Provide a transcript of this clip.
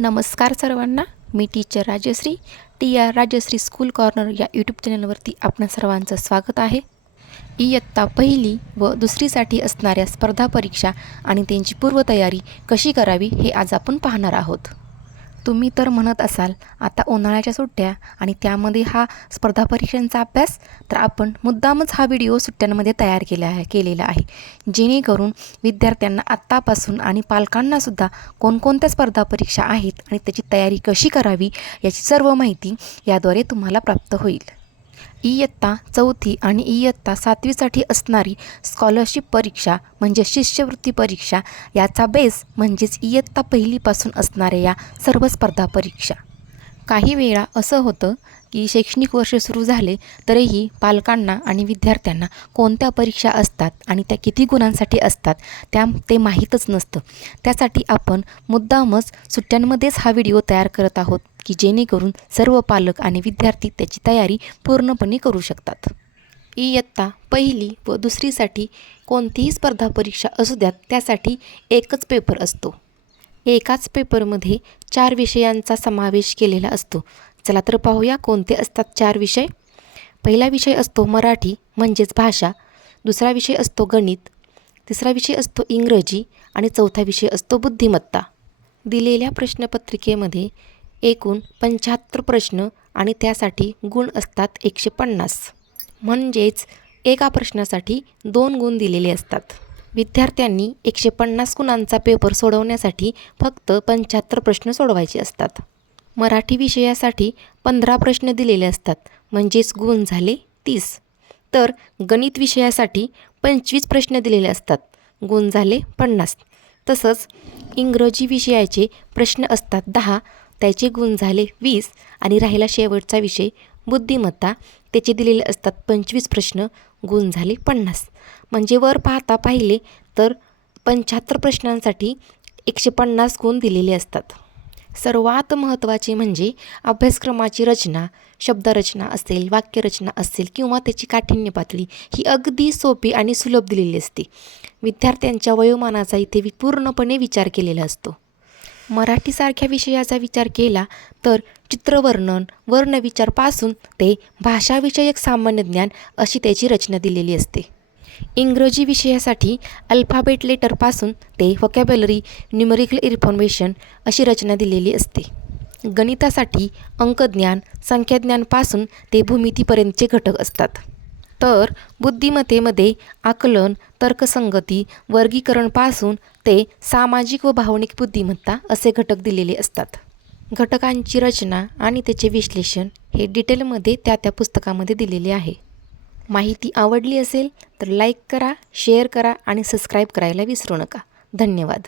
नमस्कार सर्वांना, मी teacher Rajashree TR Rajashree school corner या यूट्यूब चॅनलवरती आपणा सर्वांचं स्वागत आहे. इयत्ता पहिली व दुसरीसाठी असणाऱ्या स्पर्धा परीक्षा आणि त्यांची पूर्वतयारी कशी करावी हे आज आपण पाहणार आहोत. तुम्ही तर म्हणत असाल आता उन्हाळ्याच्या सुट्ट्या आणि त्यामध्ये हा स्पर्धा परीक्षांचा अभ्यास, तर आपण मुद्दामच हा व्हिडिओ सुट्ट्यांमध्ये तयार केलेला आहे जेणेकरून विद्यार्थ्यांना आत्तापासून आणि पालकांनासुद्धा कोणकोणत्या स्पर्धा परीक्षा आहेत आणि त्याची तयारी कशी करावी याची सर्व माहिती याद्वारे तुम्हाला प्राप्त होईल. इयत्ता चौथी आणि इयत्ता सातवीसाठी असणारी स्कॉलरशिप परीक्षा म्हणजे शिष्यवृत्ती परीक्षा याचा बेस म्हणजेच इयत्ता पहिलीपासून असणाऱ्या या सर्व स्पर्धा परीक्षा. काही वेळा असं होतं की शैक्षणिक वर्ष सुरू झाले तरीही पालकांना आणि विद्यार्थ्यांना कोणत्या परीक्षा असतात आणि त्या किती गुणांसाठी असतात ते माहीतच नसतं. त्यासाठी आपण मुद्दामच सुट्ट्यांमध्येच हा व्हिडिओ तयार करत आहोत की जेणेकरून सर्व पालक आणि विद्यार्थी त्याची तयारी पूर्णपणे करू शकतात. इयत्ता पहिली व दुसरीसाठी कोणतीही स्पर्धा परीक्षा असू द्यात त्यासाठी एकच पेपर असतो. एकाच पेपरमध्ये 4 विषयांचा समावेश केलेला असतो. चला तर पाहूया कोणते असतात 4 विषय. पहिला विषय असतो मराठी म्हणजेच भाषा, दुसरा विषय असतो गणित, तिसरा विषय असतो इंग्रजी आणि चौथा विषय असतो बुद्धिमत्ता. दिलेल्या प्रश्नपत्रिकेमध्ये एकूण 75 प्रश्न आणि त्यासाठी गुण असतात 150. म्हणजेच एका प्रश्नासाठी 2 गुण दिलेले असतात. विद्यार्थ्यांनी 150 गुणांचा पेपर सोडवण्यासाठी फक्त 75 प्रश्न सोडवायचे असतात. मराठी विषयासाठी 15 प्रश्न दिलेले असतात म्हणजेच गुण झाले 30. तर गणित विषयासाठी 25 प्रश्न दिलेले असतात, गुण झाले 50. तसंच इंग्रजी विषयाचे प्रश्न असतात 10, त्याचे गुण झाले 20 आणि राहिला शेवटचा विषय बुद्धिमत्ता, त्याचे दिलेले असतात 25 प्रश्न, गुण झाले 50. म्हणजे वर पाहिले तर 75 प्रश्नांसाठी 150 गुण दिलेले असतात. सर्वात महत्त्वाचे म्हणजे अभ्यासक्रमाची रचना, शब्दरचना असेल, वाक्यरचना असेल किंवा त्याची काठिण्य पातळी ही अगदी सोपी आणि सुलभ दिलेली असते. विद्यार्थ्यांच्या वयोमानाचा इथे पूर्णपणे विचार केलेला असतो. मराठीसारख्या विषयाचा विचार केला तर चित्रवर्णन, वर्णविचारपासून ते भाषाविषयक सामान्य ज्ञान अशी त्याची रचना दिलेली असते. इंग्रजी विषयासाठी अल्फाबेट लेटरपासून ते व्होकॅब्युलरी, न्यूमेरिकल इन्फॉर्मेशन अशी रचना दिलेली असते. गणितासाठी अंकज्ञान, संख्याज्ञानपासून ते भूमितीपर्यंतचे घटक असतात. तर बुद्धिमत्तेमध्ये आकलन, तर्कसंगती, वर्गीकरणपासून ते सामाजिक व भावनिक बुद्धिमत्ता असे घटक दिलेले असतात. घटकांची रचना आणि त्याचे विश्लेषण हे डिटेलमध्ये त्या पुस्तकामध्ये दिलेले आहे. माहिती आवडली असेल तर लाईक करा, शेअर करा आणि सबस्क्राईब करायला विसरू नका. धन्यवाद.